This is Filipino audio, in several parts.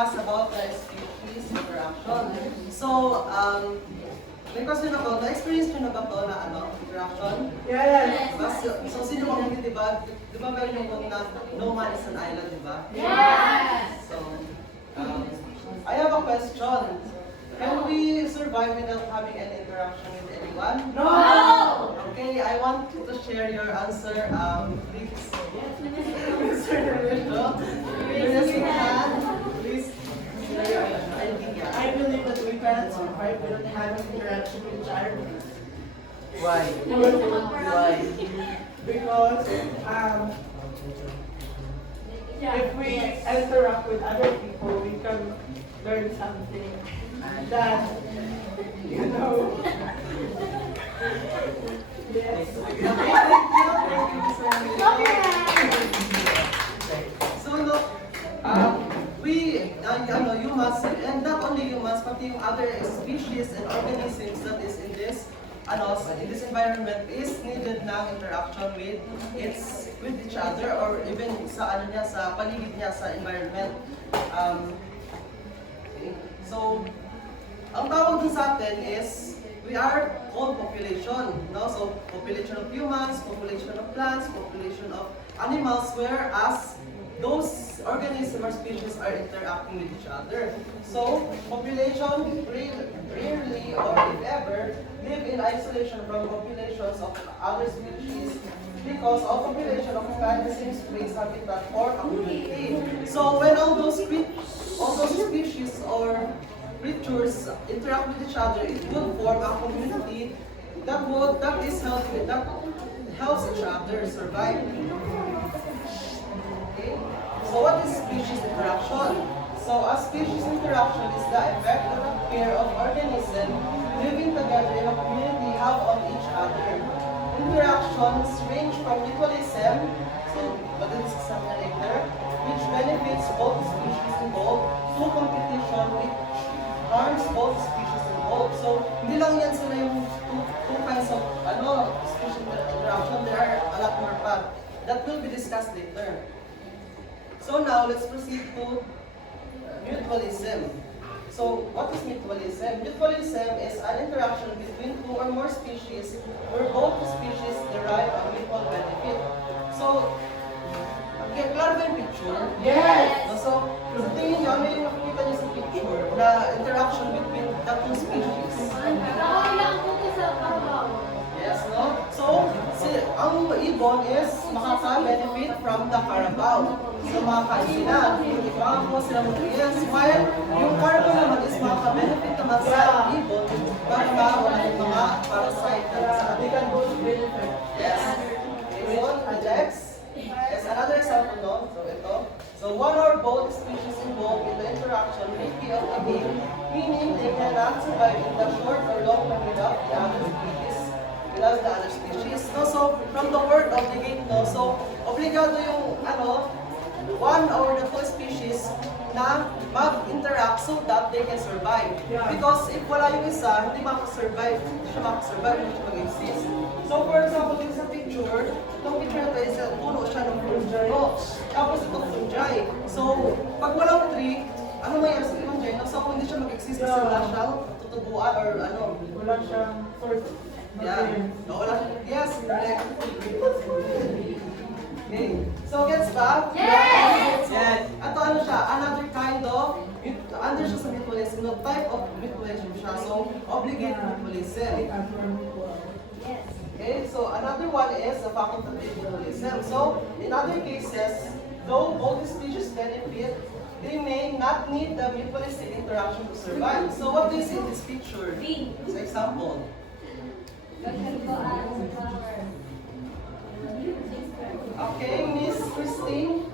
discuss about the species interaction. So, may question ako, na-experience nyo na ba ito na interaction? Yes. So, sino bang hindi, diba? Diba meron yung quote na, no man is an island, diba? Yes! So, I have a question. Can we survive without having any interaction with anyone? No! Okay, I want you to share your answer. Please. Mr. Delisho, raise your hand. Please share your idea. I believe that we cannot survive without having interaction with each other. Why? Why? Because if we interact with other people, we can learn something that, you know. Yes. Okay, thank you. Thank you, Mr. So, look, humans, and not only humans, but yung other species and organisms that is in this environment is needed ng interaction with each other or even sa sa paligid niya sa environment. So, ang tawag dun sa atin is we are called population, no? So, population of humans, population of plants, population of animals, whereas those organisms or species are interacting with each other. So, population rarely or if ever live in isolation from populations of other species because all population occupy the same space, habitat, or a community. So, when all those species or creatures interact with each other, it will form a community that helps each other survive. Okay? So what is species interaction? So a species interaction is the effect that a pair of organisms living together in a community have on each other. Interactions range from mutualism, so what is discussed later, which benefits both species involved, to competition which harms both species involved. So, hindi lang yan sila yung two kinds of species interaction. There are a lot more pa that will be discussed later. So now, let's proceed to mutualism. So, what is mutualism? Mutualism is an interaction between two or more species where both species derive a mutual benefit. So, okay, klaro ba yung picture? Yes! So, sa tingin nyo, ano yung nakikita nyo sa picture na interaction between tatlong species? Yes, no? So, ang ibon is makaka-benefit from the carabao. So, makakain na. Makakuha sila nutrients. While yung carabao naman is makaka-benefit naman sa ibon para wala yung mga parasite. They can both benefit. Yes. Ibon, next. Yes, another example, no? So, ito. So, one or both species involved in the interaction may be of the game, meaning they cannot survive in the short or long term without the other species. No, so, from the word obligate, no? So, obligado yung, one or the two species na mag-interact so that they can survive. Because if wala yung isa, hindi makasurvive. Hindi siya makasurvive, hindi siya mag-exist. So, for example, dito sa picture, itong picture na tayo, puno siya ng fungi. Tapos itong fungi. So, pag walang tree, ano mayroon sa fungi? So, hindi siya mag-exist kasi wala siyang tutubuan or Wala siyang source. Yeah. No, wala siya. Yes, correct. Okay. So, gets back? Yes! Yes. Ito siya, another kind of, under siya sa mutualism, no, type of mutualism siya. So, obligate mutualism. Okay, so another one is the facultative mutualism. So, in other cases, though both species benefit, they may not need the mutualistic interaction to survive. So, what do you see in this picture? As example. Okay, Miss Christine,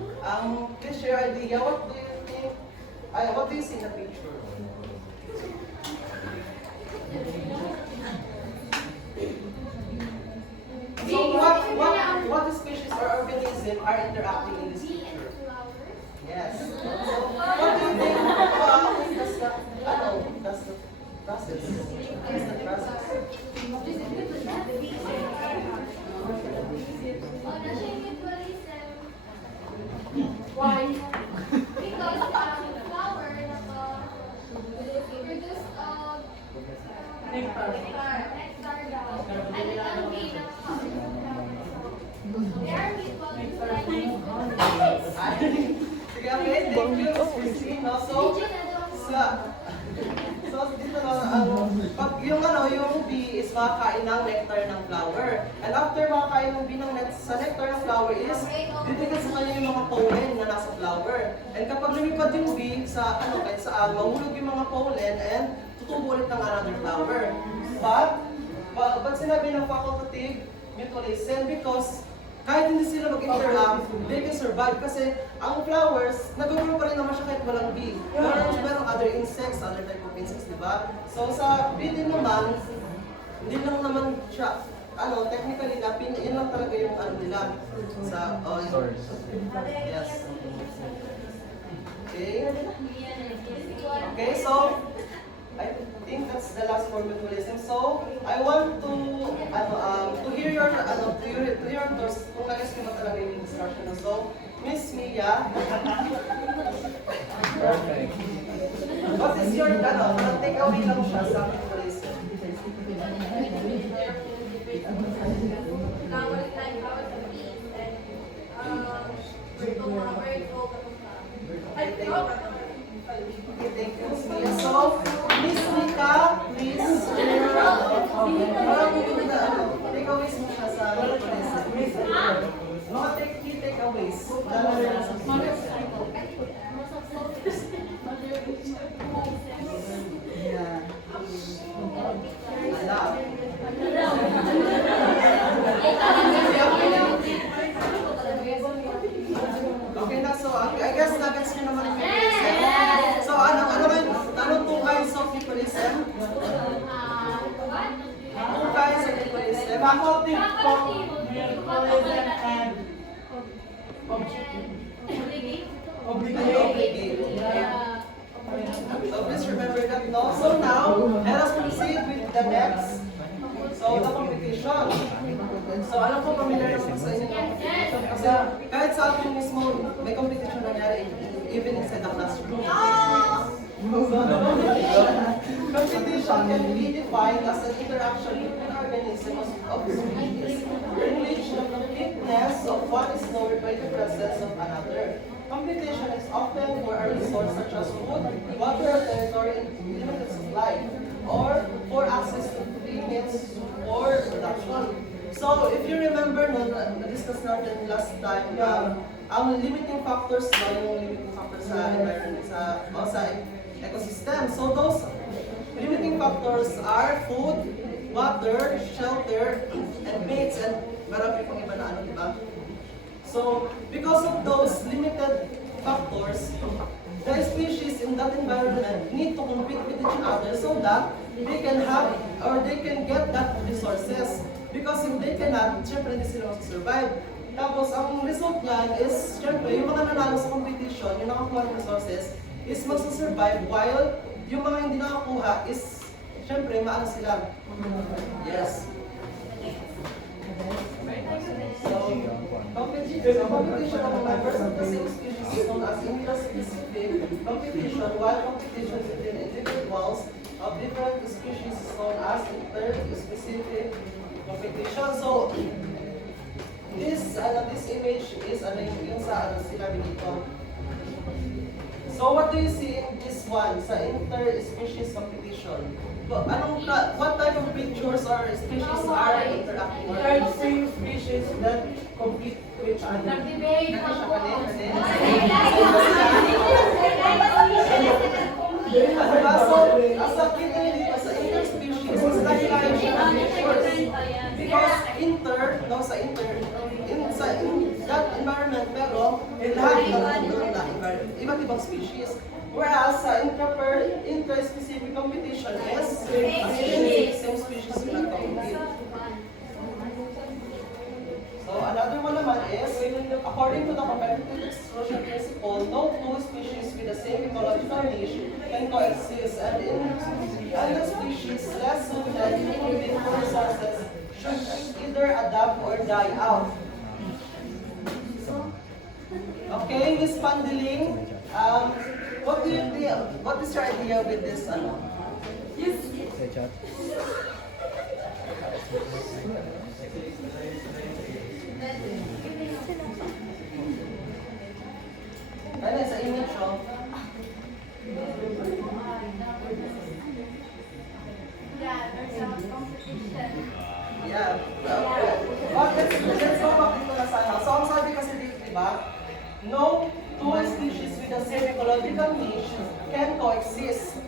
please share idea. What do you think? What do you see in the picture? So what species or organism are interacting in this picture? Yes. So what do you think? That's the process. That's the process. Why? Because flowers Sige, okay, thank you, Miss Christine. No? So, dito na, pag yung bee is makakain ng nectar ng flower. And after makakain ng bee sa nectar ng flower is, didikit sa kanya yung mga pollen na nasa flower. And kapag lumipad yung bee sa, kahit saan, mahulog yung mga pollen and tutubo ulit ng another flower. But sinabi ng facultative mutualism because kahit hindi sila mag-interact, they can survive kasi ang flowers, nag-grow pa rin naman siya kahit walang bee. Merong other insects, other type of insects, di ba? So sa bee din naman, hindi lang naman siya, technically, yun lang talaga yung nila sa source. Yes. Okay, so I think that's the last for mutualism. So I want to hear your thoughts kung nag-guess mo talaga yung discussion. So Miss Mia, Perfect. what is your take away lang siya sa mutualism? Okay, thank you, Miss Mia. So, Miss Mika, please share takeaways mo siya sa mutualism. Mga key takeaways. Yeah. Okay na, so I guess nagets nyo naman yung mutualism. So anong two kinds of mutualism? Two kinds of mutualism. Facultative mutualism and obligate. So please remember that, no? So now, let us proceed with the next. So the competition. So alam ko familiar naman sa inyo ng competition kasi kahit sa akin mismo may competition nangyari even inside the classroom. So the competition can be defined as an interaction between organisms of species in which the completeness of one is known by the presence of another. Competition is often for a resource such as food, water, territory, and limited supply, or for access to limits or production. So, if you remember, na-discuss natin last time, ang limiting factors ba yung limiting factors sa environment, sa ecosystem. So, those limiting factors are food, water, shelter, and mates, and marami pang iba na diba? So, because of those limited factors, the species in that environment need to compete with each other so that they can have or they can get that resources. Because if they cannot, syempre hindi sila mag-survive. Tapos, ang result niyan is, syempre, yung mga nanalo sa competition, yung nakakuha ng resources, is magsasurvive while yung mga hindi nakakuha is, syempre, maano sila. Yes. Competition among members of the same species is known as intraspecific competition, while competition within individuals of different species is known as interspecific competition. So, this image is yung sa sinabi dito. So, what do you see in this one sa interspecies competition? What type of creatures or species are interacting? There are three species that compete with each other. So, as a interspecies, is like because in that environment, pero lahat ng iba't ibang species. Whereas sa intraspecific competition is same species na compete. So another one naman is, according to the competitive exclusion principle, no two species with the same ecological niche can coexist, and in other species less suited to compete for resources should either adapt or die out. Okay, Miss Pandiling, what is your idea with this? Yes. ba? No two species with the same ecological niche can coexist.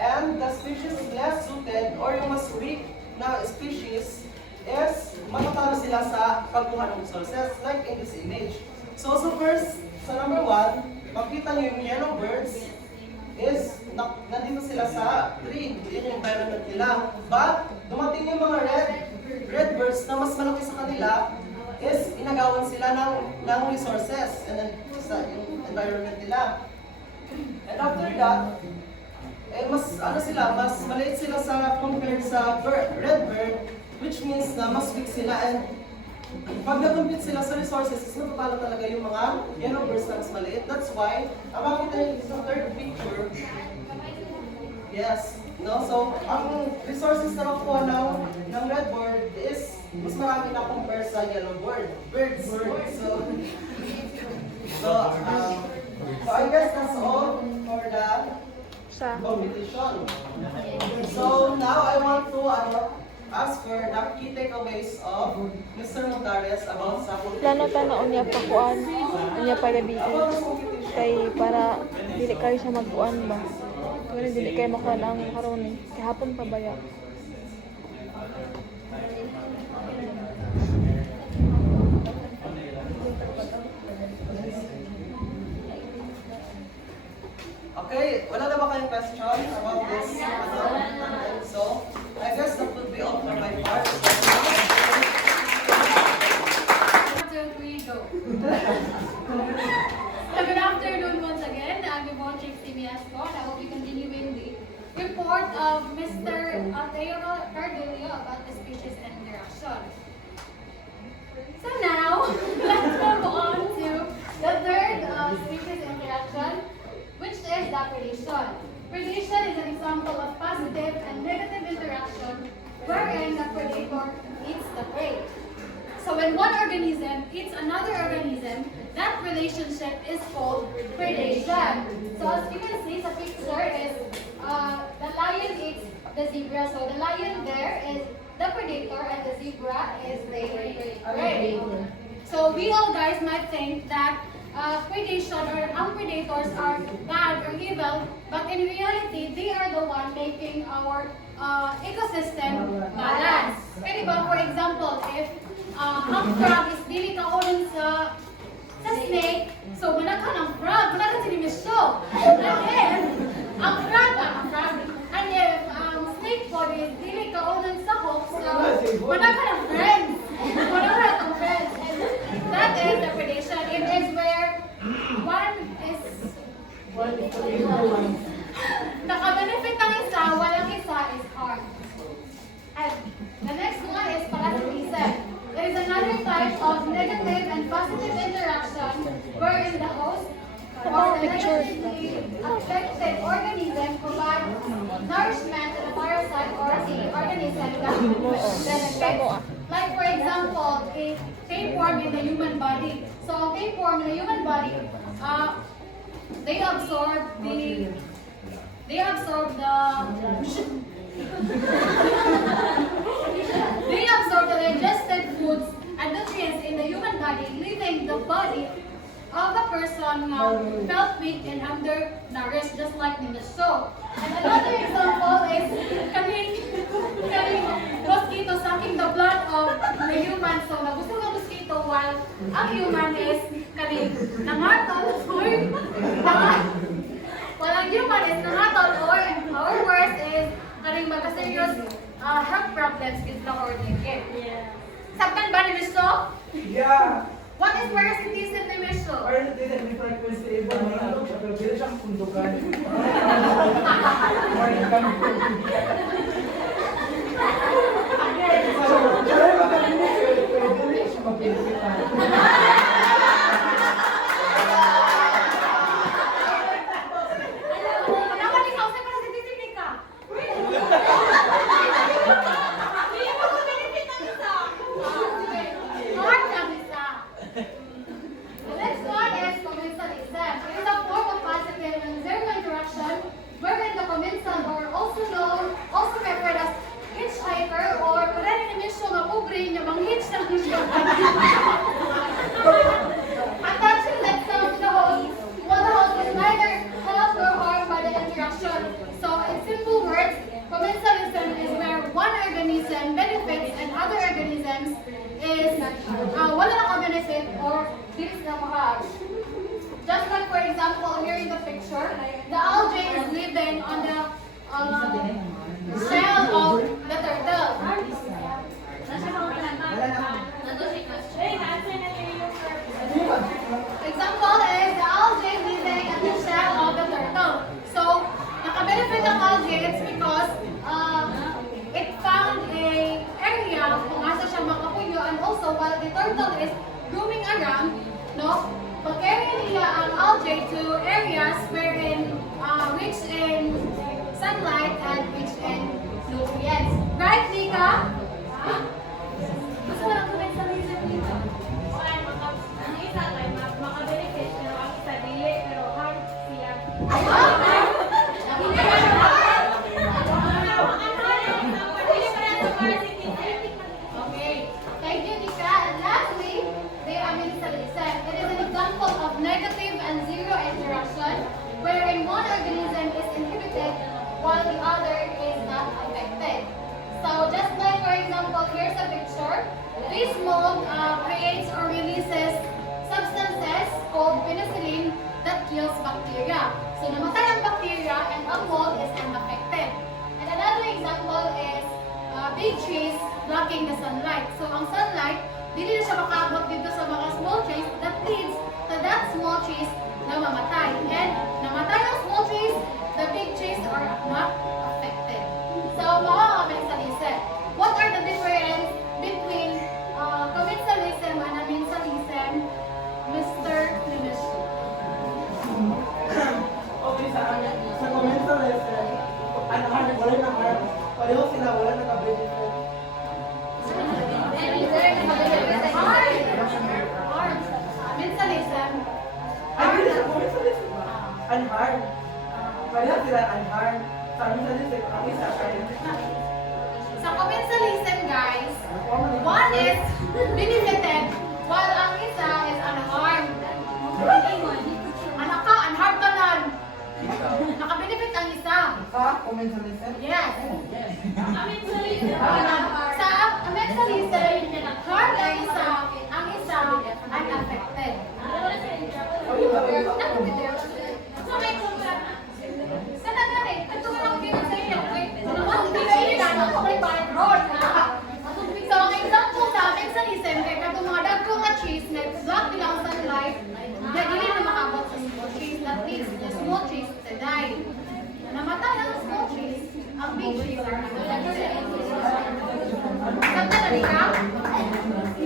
And the species less suited or yung mas weak na species is matatalo sila sa pagkuha ng resources, like in this image. So first, sa number 1, makita niyo yung yellow birds is nandito sila sa tree, yun yung environment nila. But, dumating yung mga red birds na mas malaki sa kanila is inagawan sila ng resources and then sa yung environment nila. And after that, mas maliit sila sa compared sa red bird, which means na mas weak sila, and pag na-compete sila sa resources, is natatalo talaga yung mga yellow birds na mas maliit. That's why, ang makita niyo sa third picture, yes, no? So, ang resources na makuha ng red bird is mas marami na compare sa yellow birds. So, I guess that's all for the competition. So now I want to ask for the key takeaways of Mr. Montares about sa Plano pa na unya pa kuan, unya pa gabi kay para dili kayo siya magkuan ba. Kaya dili kayo makuha ang karon kahapon pa baya. Okay, wala na ba kayong question about this? So, I guess that would be all for my part. 1, 2, 3, go. Good afternoon once again. I'm Yvonne Chiximi Escott. I will be continuing the report of Mr. Theodore Cardillo about the species and interaction. So now, let's move on to the third species interaction, which is the predation. Predation is an example of positive and negative interaction wherein the predator eats the prey. So when one organism eats another organism, that relationship is called predation. So as you can see, the picture is the lion eats the zebra. So the lion there is the predator and the zebra is the prey. So we all guys might think that predation or predators are bad or evil, but in reality, they are the one making our ecosystem balance. Pwede ba, for example, if ang frog is dili kaunin sa snake, so manaka ng frog, manaka si misyo. And then, ang frog, and if snake po is dili kaunin sa hawk, so manaka ng friends. Manaka ng friends. And that is the predation. It is where one is naka-benefit ang isa, walang isa is harm. And the next one is parasitism. There is another type of negative and positive interaction wherein the host or the negatively affected organism provides nourishment to the parasite or the organism that benefits. Like for example, a tapeworm in the human body. So tapeworm in the human body, they absorb the they absorb the digested foods and nutrients in the human body, leaving the body of the person felt weak and undernourished, just like in the show. And another example is kaning mosquito sucking the blood of the human. So nabusog ang mosquito while ang human is kaning nangatol or while ang human is nangatol or worse is kaning magka-serious health problems is the or naked. Sabtan ba ni Miso? Yeah. What is parasitism ni Miso? Or hindi na frequency iba na ano, pero hindi siyang kundugan. Or income. Pero magkabilis, pwede siya mapilipitan. picture, the algae is living on the shell of the turtle. Example is the algae living on the shell of the turtle. So, naka-benefit ng algae, it's because it found a area kung asa siya makapuyo, and also while the turtle is roaming around, no, pag-carry niya ang algae to areas wherein rich in sunlight and rich in nutrients. Right, Nika? Ha? Gusto mo lang comment sa reason dito? Ang isa ay maka-benefit pero ang isa dili pero harm siya. Okay. Thank you, Nika. And lastly, the aminsalism. It is an example of negative and zero interaction wherein one organism is inhibited while the other is not affected. So just like, for example, here's a picture. This mold creates or releases substances called penicillin that kills bacteria. So namatay ang bacteria and ang mold is unaffected. And another example is big trees blocking the sunlight. So ang sunlight, dili na siya makaabot dito sa mga small trees that leads to that small trees na mamatay. And namatay ang small trees, the big trees are not affected. So mga commensalism. What are the difference between commensalism and aminsalism, Mr. Limishu? Okay, sa commensalism, wala na harm. Pareho sila, wala na ka-benefit. Commensalism. Ay, hindi sa commensalism. Unharmed. Pareho sila unharmed. Sa commensalism, ang isa ay Sa commensalism, guys, one is benefited while ang isa is unharmed. Anak ka, unharmed ka lang. Naka-benefit ang isa. sa commensalism. Yes. Sa commensalism, harm ang isa unaffected. Sana gani, ito lang gina sa inyo. Naman, hindi na ilan ako kay Road, ha? So, ang example sa commensalism, kaya katong mga dagko nga trees, may block nila ang sunlight, na dili na makabot sa small trees, that leads the small trees to die. Namatay ang small trees, ang big trees are unaffected. Sabta na nika?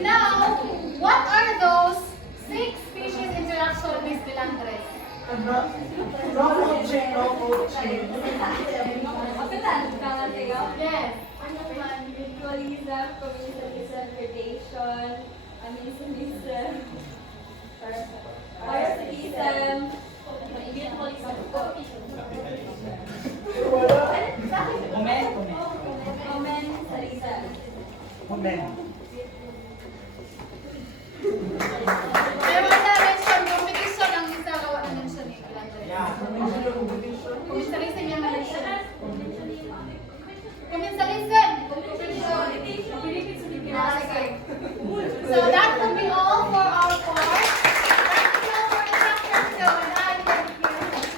Now, what are those 6 species interaction with Bilandres? No food chain, no food chain. Yes. Mutualism, commensalism, predation, aminsalism, parasitism, Comment. commensalism. Comment.